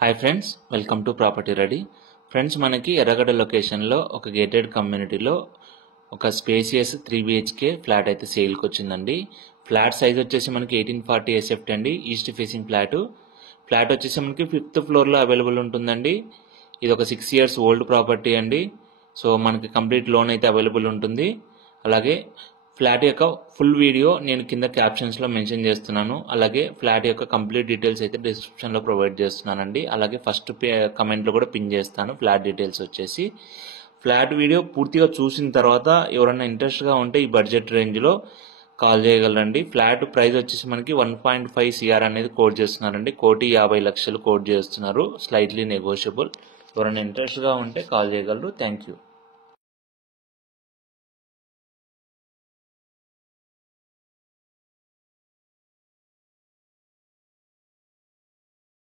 Hi friends, welcome to property ready. Friends, మనకి ఎర్రగడ్డ లొకేషన్లో ఒక గేటెడ్ కమ్యూనిటీలో ఒక స్పేసియస్ 3 BHK ఫ్లాట్ అయితే సేల్కి వచ్చిందండి. ఫ్లాట్ సైజ్ వచ్చేసి మనకి 1840 SFT అండి. ఈస్ట్ ఫేసింగ్ ఫ్లాట్ వచ్చేసి మనకి 5th ఫ్లోర్లో అవైలబుల్ ఉంటుందండి. ఇది ఒక 6 years ఓల్డ్ ప్రాపర్టీ అండి. సో మనకి కంప్లీట్ లోన్ అయితే అవైలబుల్ ఉంటుంది. అలాగే ఫ్లాట్ యొక్క ఫుల్ వీడియో నేను కింద క్యాప్షన్స్లో మెన్షన్ చేస్తున్నాను. అలాగే ఫ్లాట్ యొక్క కంప్లీట్ డీటెయిల్స్ అయితే డిస్క్రిప్షన్లో ప్రొవైడ్ చేస్తున్నానండి. అలాగే ఫస్ట్ కమెంట్లో కూడా పిన్ చేస్తాను ఫ్లాట్ డీటెయిల్స్ వచ్చేసి. ఫ్లాట్ వీడియో పూర్తిగా చూసిన తర్వాత ఎవరైనా ఇంట్రెస్ట్గా ఉంటే ఈ బడ్జెట్ రేంజ్లో కాల్ చేయగలరండి. ఫ్లాట్ ప్రైస్ వచ్చేసి మనకి 1.5 CR అనేది కోట్ చేస్తున్నారండి. 1,50,00,000 కోట్ చేస్తున్నారు. Slightly negotiable. ఎవరైనా ఇంట్రెస్ట్గా ఉంటే కాల్ చేయగలరు. Thank you.